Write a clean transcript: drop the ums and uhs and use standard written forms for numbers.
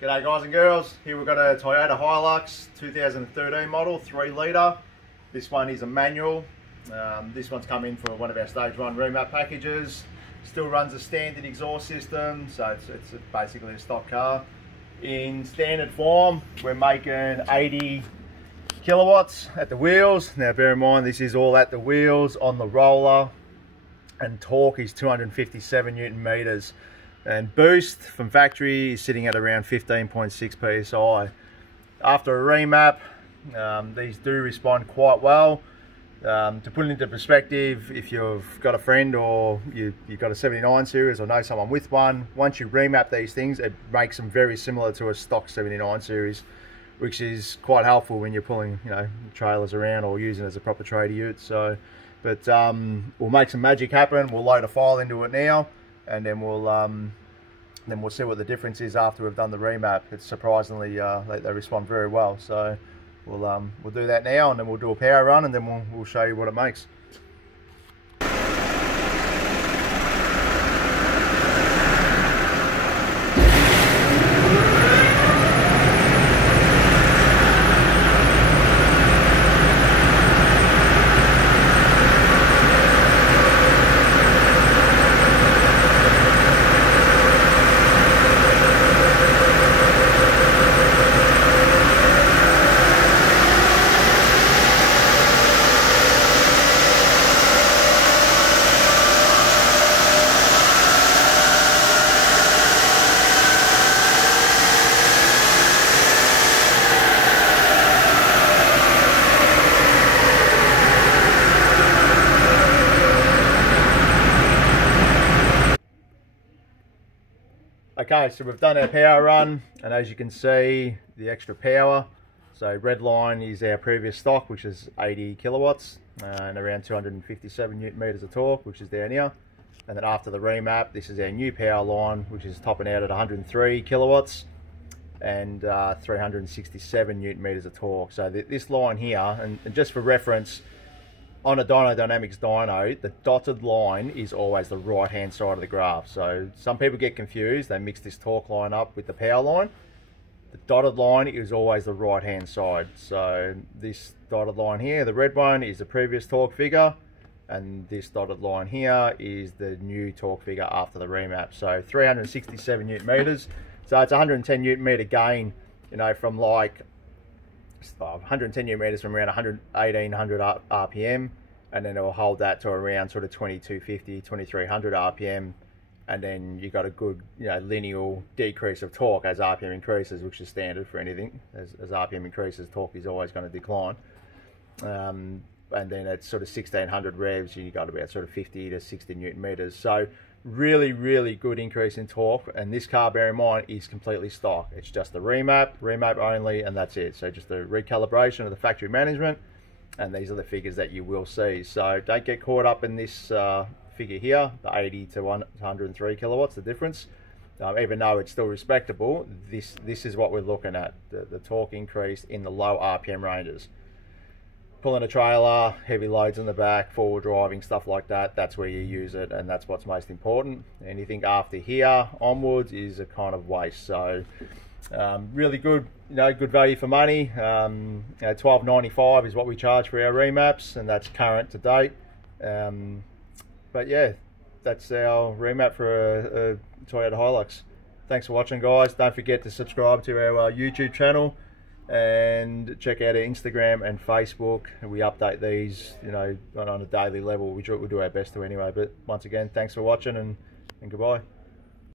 G'day guys and girls, here we've got a Toyota Hilux 2013 model, 3 litre. This one is a manual. This one's come in for one of our stage 1 remap packages. Still runs a standard exhaust system, so it's basically a stock car. In standard form, we're making 80 kilowatts at the wheels. Now bear in mind this is all at the wheels, on the roller, and torque is 257 Newton meters. And boost from factory is sitting at around 15.6 psi. After a remap, these do respond quite well. To put it into perspective, if you've got a friend or you've got a 79 series or know someone with one, once you remap these things, it makes them very similar to a stock 79 series, which is quite helpful when you're pulling, trailers around or using it as a proper tradie ute. So, but we'll make some magic happen. We'll load a file into it now, and then we'll see what the difference is after we've done the remap. It's surprisingly they respond very well. So we'll do that now, and then we'll do a power run, and then we'll show you what it makes. Okay, so we've done our power run, and as you can see, the extra power. So red line is our previous stock, which is 80 kilowatts and around 257 Newton meters of torque, which is down here. And then after the remap, this is our new power line, which is topping out at 103 kilowatts and 367 Newton meters of torque. So this line here, and just for reference, on a Dyno Dynamics dyno, the dotted line is always the right hand side of the graph. So some people get confused, they mix this torque line up with the power line. The dotted line is always the right hand side. So this dotted line here, the red one, is the previous torque figure, and this dotted line here is the new torque figure after the remap. So 367 Newton meters. So it's 110 Newton meter gain, from like 110 Newton meters from around 1800 RPM, and then it'll hold that to around sort of 2250, 2300 RPM, and then you got a good linear decrease of torque as RPM increases, which is standard for anything. As RPM increases, torque is always going to decline. And then at sort of 1600 revs, you got about sort of 50 to 60 Newton meters. So really good increase in torque, and this car, bear in mind, is completely stock. It's just a remap only, and that's it. So just a recalibration of the factory management, and these are the figures that you will see. So don't get caught up in this figure here, the 80 to 103 kilowatts, the difference. Even though it's still respectable, this is what we're looking at, the torque increase in the low RPM ranges. Pulling a trailer, heavy loads in the back, forward driving, stuff like that, that's where you use it, and that's what's most important. Anything after here onwards is a kind of waste. So really good, good value for money. $12.95 is what we charge for our remaps, and that's current to date. But yeah, that's our remap for a Toyota Hilux. Thanks for watching, guys. Don't forget to subscribe to our YouTube channel, and check out our Instagram and Facebook. We update these, on a daily level. We do our best to anyway. But once again, thanks for watching, and goodbye.